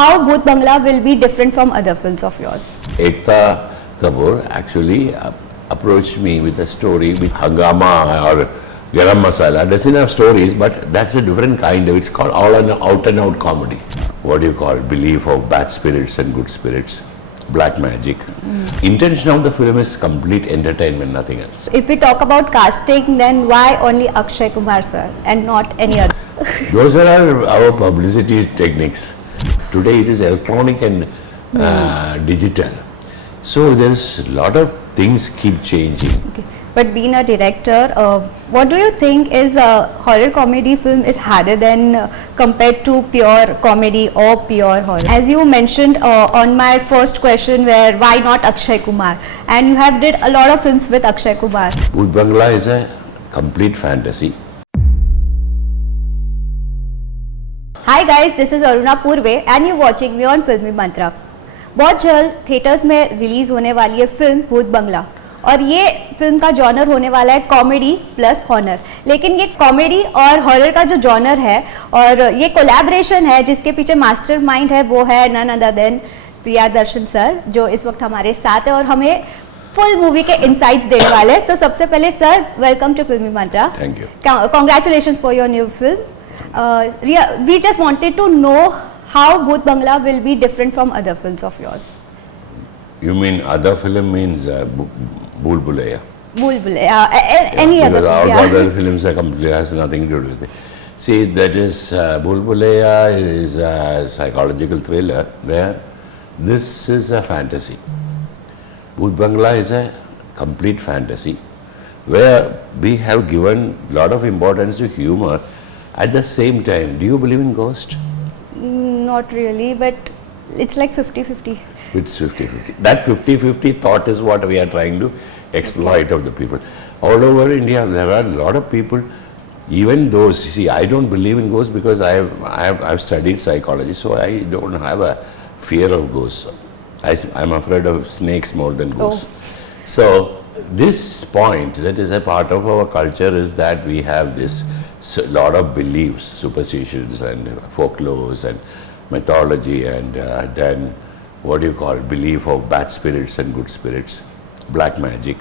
how Bhoot Bangla will be different from other films of yours? Ekta Kapoor actually approached me with a story with Hangama or Garam Masala. Doesn't have stories, but that's a different kind of. It's called out and out comedy. What do you call belief of bad spirits and good spirits, black magic. Intention of the film is complete entertainment, nothing else. If we talk about casting, then why only Akshay Kumar sir and not any other? Those are our publicity techniques. Today it is electronic and digital. So there's a lot of things keep changing. Okay. But being a director, what do you think is a horror comedy film is harder than compared to pure comedy or pure horror? As you mentioned on my first question, where why not Akshay Kumar? And you have did a lot of films with Akshay Kumar. Bhoot Bangla is a complete fantasy. Hi guys, this is Aruna Purve and you're watching me on FilmyMantra. बहुत जल्द theatres में release होने वाली है film भूत बंगला और ये film का जॉनर होने वाला है कॉमेडी प्लस हॉरर। लेकिन ये कॉमेडी और हॉरर का जो जॉनर है और ये कोलैबोरेशन है जिसके पीछे मास्टरमाइंड है वो है नन अदर देन प्रियादर्शन सर, जो इस वक्त हमारे साथ है और हमें फुल मूवी के इनसाइट्स देने वाले हैं। तो सबसे पहले sir, welcome to Filmy Mantra. Thank you. Congratulations for your new film. We just wanted to know how Bhoot Bangla will be different from other films of yours. You mean other film means Bhool Bhulaiya? Bhool Bhulaiya, any other film, all other films are completely has nothing to do with it. See, that is Bhool Bhulaiya is a psychological thriller where this is a fantasy. Bhoot Bangla is a complete fantasy where we have given a lot of importance to humor at the same time. Do you believe in ghosts? Not really, but it's like 50-50. It's 50-50. That 50-50 thought is what we are trying to exploit of the people. All over India, there are a lot of people, even those, see, I don't believe in ghosts because I've studied psychology, so I don't have a fear of ghosts. I'm afraid of snakes more than ghosts. So, this point that is a part of our culture is that we have this lot of beliefs, superstitions and folklores and mythology and then what do you call belief of bad spirits and good spirits, black magic.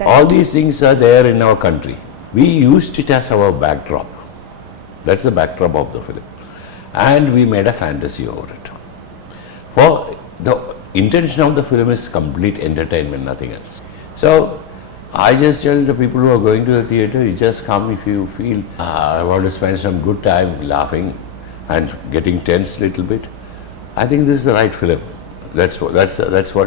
All these things are there in our country. We used it as our backdrop. That's the backdrop of the film. And we made a fantasy over it. For the intention of the film is complete entertainment, nothing else. So I just tell the people who are going to the theatre, you just come if you feel I want to spend some good time laughing and getting tense a little bit. I think this is the right film. That's what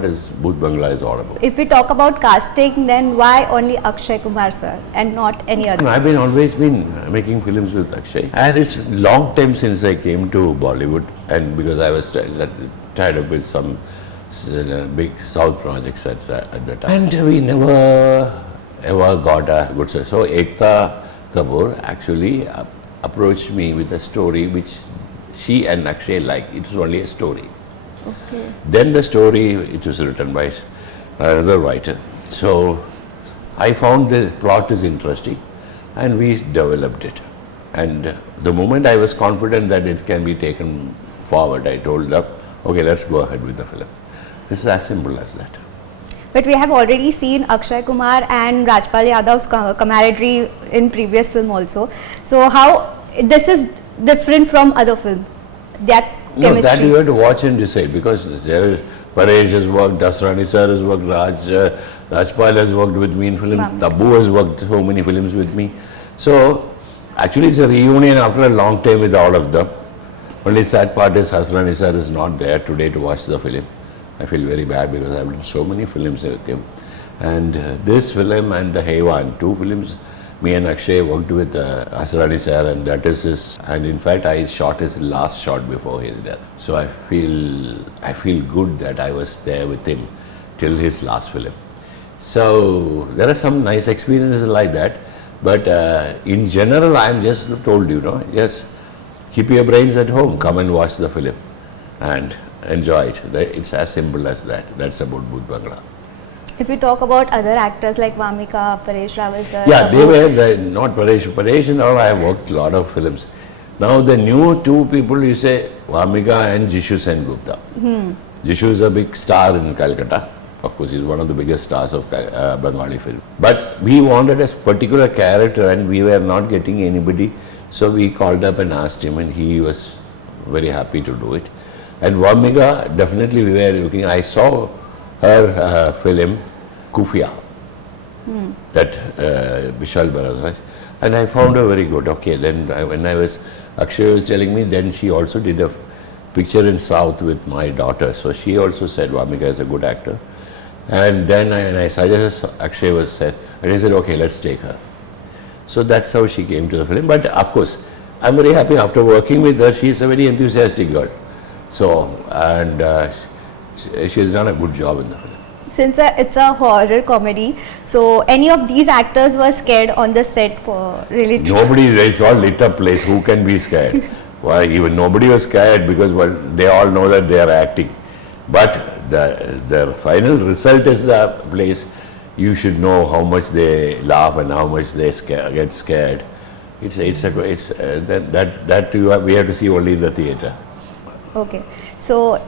is Bhoot Bangla is all about. If we talk about casting, then why only Akshay Kumar sir and not any other? I've always been making films with Akshay, and it's long time since I came to Bollywood, and because I was tied up with some big South projects at the time, and we never ever got a good sense. So Ekta Kapoor actually approached me with a story which she and Akshay liked. It was only a story. Okay. Then the story, it was written by another writer. So I found the plot is interesting and we developed it. And the moment I was confident that it can be taken forward, I told them, okay, let's go ahead with the film. This is as simple as that. But we have already seen Akshay Kumar and Rajpal Yadav's camaraderie in previous film also. So how this is different from other film? That chemistry. No, that you have to watch and decide, because there is Paresh has worked, Dasrani sir has worked, Rajpal has worked with me in film, Tabu has worked so many films with me. So actually it's a reunion after a long time with all of them. Only sad part is Dasrani sir is not there today to watch the film. I feel very bad because I've done so many films with him. And this film and The Haywan, two films, me and Akshay worked with Asrani sir, and that is his, and in fact I shot his last shot before his death. So I feel good that I was there with him till his last film. So there are some nice experiences like that, but in general I am just told, yes, keep your brains at home, come and watch the film and enjoy it. It's as simple as that. That's about Bhoot Bangla. If you talk about other actors like Vamika, Paresh Rawal sir. Yeah, they were not Paresh and all. I have worked a lot of films. Now the new two people, you say Vamika and Jishu Sengupta. Jishu is a big star in Calcutta. Of course, he's one of the biggest stars of Bengali film. But we wanted a particular character and we were not getting anybody. So we called up and asked him and he was very happy to do it. And Vamika, definitely we were looking, I saw her film, Kufia, that Vishal Bharadwaj, and I found her very good. Okay, then when Akshay was telling me, then she also did a picture in South with my daughter. So she also said Vamika is a good actor. And then I suggested, Akshay was said, and he said, okay, let's take her. So that's how she came to the film. But of course, I'm very happy after working with her. She's a very enthusiastic girl. So, and she's done a good job in the film. Since it's a horror comedy, so any of these actors were scared on the set for really? Nobody, it's all lit up place. Who can be scared? Why, even nobody was scared because they all know that they are acting. But the final result is the place. You should know how much they laugh and how much they get scared. We have to see only in the theatre. Okay, so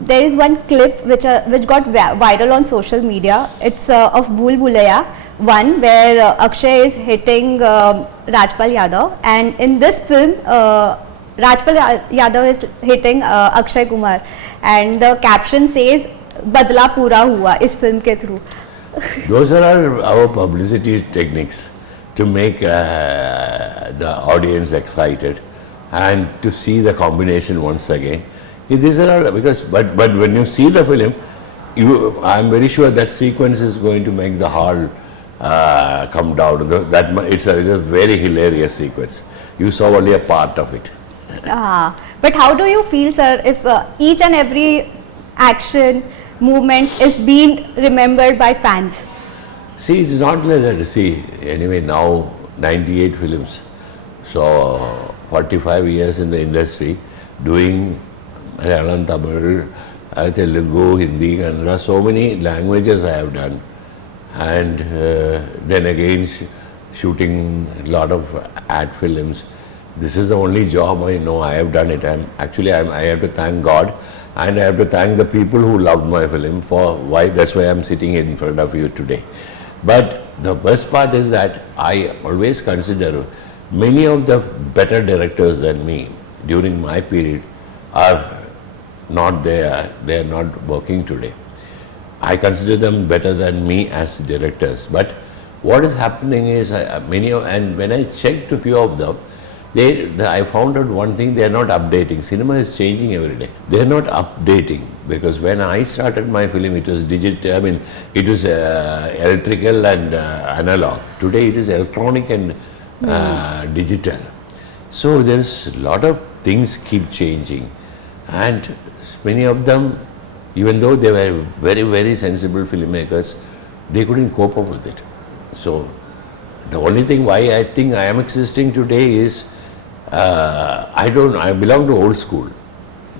there is one clip which got viral on social media. It's of Bhool Bhulaiya 1, where Akshay is hitting Rajpal Yadav, and in this film Rajpal Yadav is hitting Akshay Kumar, and the caption says "Badla Pura Hua" is film ke through. Those are our publicity techniques to make the audience excited and to see the combination once again. These are but when you see the film, I'm very sure that sequence is going to make the hall come down. It's a very hilarious sequence. You saw only a part of it. But how do you feel, sir, if each and every action movement is being remembered by fans? See, it's not like that. See, anyway, now 98 films. So 45 years in the industry, doing Malayalam, Tamil, Telugu, Hindi, Kannada, so many languages I have done. And then again shooting a lot of ad films. This is the only job I know. I have done it. I have to thank God and I have to thank the people who loved my film that's why I'm sitting in front of you today. But the best part is that I always consider many of the better directors than me during my period are not there, they are not working today. I consider them better than me as directors. But what is happening is and when I checked a few of them, I found out one thing, they are not updating. Cinema is changing every day. They are not updating because when I started my film, it was digital, it was electrical and analog. Today it is electronic and digital. So there's a lot of things keep changing. And many of them, even though they were very, very sensible filmmakers, they couldn't cope up with it. So the only thing why I think I am existing today is, I belong to old school.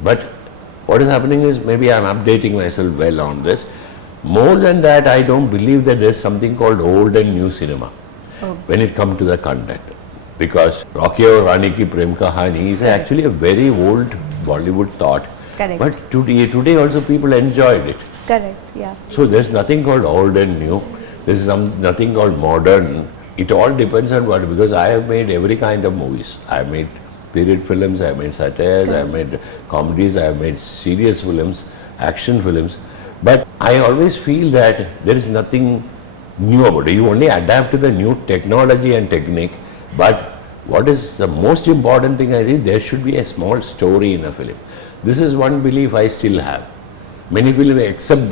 But what is happening is maybe I am updating myself well on this. More than that, I don't believe that there's something called old and new cinema when it comes to the content. Because Rocky Aur Rani Ki Prem Kahani is actually a very old Bollywood thought. Correct. But today also people enjoyed it. Correct, yeah. So there's nothing called old and new. There's nothing called modern. It all depends on what, because I have made every kind of movies. I have made period films, I have made satires, I have made comedies, I have made serious films, action films. But I always feel that there is nothing new about it. You only adapt to the new technology and technique. But what is the most important thing, I think, there should be a small story in a film. This is one belief I still have. Many films, except,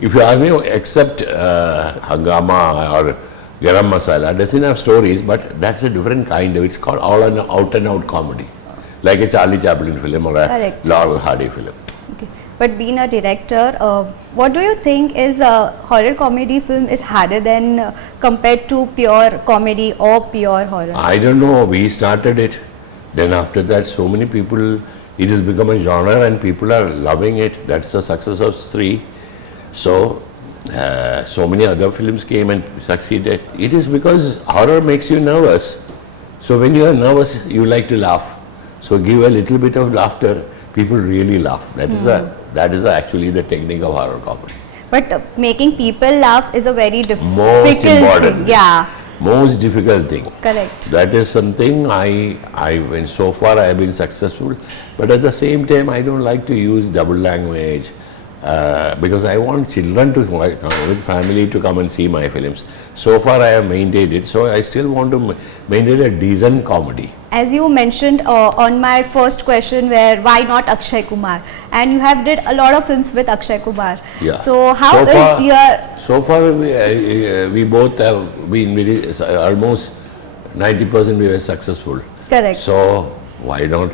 if you ask me, except Hangama or Garam Masala, doesn't have stories, but that's a different kind of, it's called out and out comedy. Like a Charlie Chaplin film or a Laurel Hardy film. Okay. But being a director, what do you think is a horror comedy film is harder than compared to pure comedy or pure horror? I don't know. We started it. Then after that, so many people, it has become a genre and people are loving it. That's the success of Stree. So, so many other films came and succeeded. It is because horror makes you nervous. So when you are nervous, you like to laugh. So give a little bit of laughter, people really laugh. That is actually the technique of horror comedy. But making people laugh is a very difficult Most important. thing. Yeah, Most difficult thing. correct. That is something when so far I have been successful, but at the same time I don't like to use double language because I want children to come with family to come and see my films. So far I have maintained it, so I still want to maintain a decent comedy. As you mentioned on my first question, where why not Akshay Kumar, and you have did a lot of films with Akshay Kumar. Yeah. So how So is far- your So far we both have been almost 90% we were successful. correct? So why not?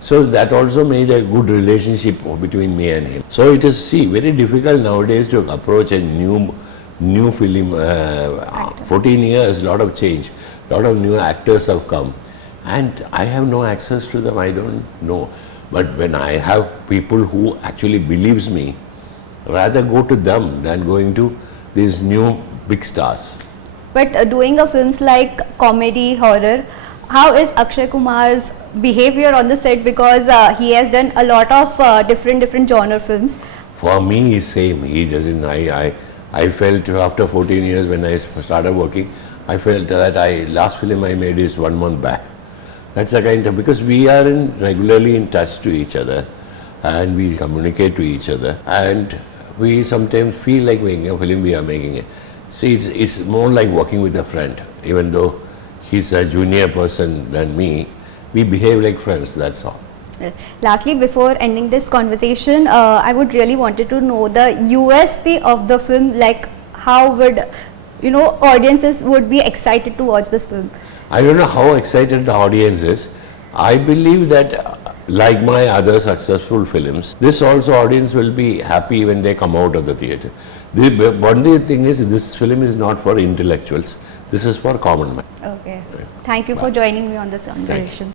So that also made a good relationship between me and him. So it is very difficult nowadays to approach a new film. 14 years, lot of change, lot of new actors have come, and I have no access to them. I don't know. But when I have people who actually believes me, rather go to them than going to these new big stars. But doing a films like comedy, horror, how is Akshay Kumar's behavior on the set? Because he has done a lot of different genre films. For me, he's same. He doesn't. I felt after 14 years when I started working, I felt that last film I made is 1 month back. That's a kind of, because we are regularly in touch to each other, and we communicate to each other, and we sometimes feel like making a film. We are making it. See, it's more like working with a friend. Even though he's a junior person than me, we behave like friends. That's all. Lastly, before ending this conversation, I would really wanted to know the USP of the film. Like, how would audiences would be excited to watch this film? I don't know how excited the audience is. I believe that like my other successful films, this also audience will be happy when they come out of the theatre. The only thing is, this film is not for intellectuals. This is for common man. Okay. Thank you for joining me on this conversation.